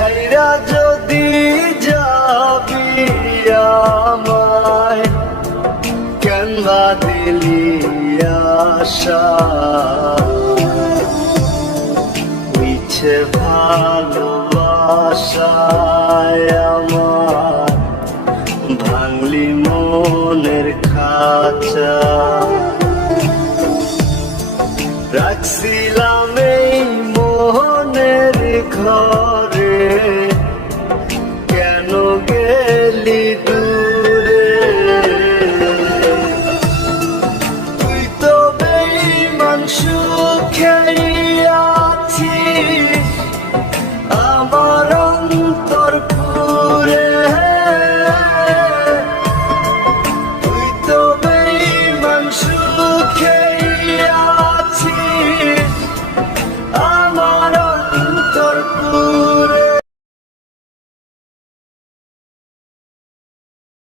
ছাইরা যদি যাবি আমায় কেন দিলি আশা? মিছে ভালোবাসায় আমার ভাঙলি মনের খাঁচা। রাখছিলাম এই কেন গেলি দূরে? তুই তো বেইমান সুখে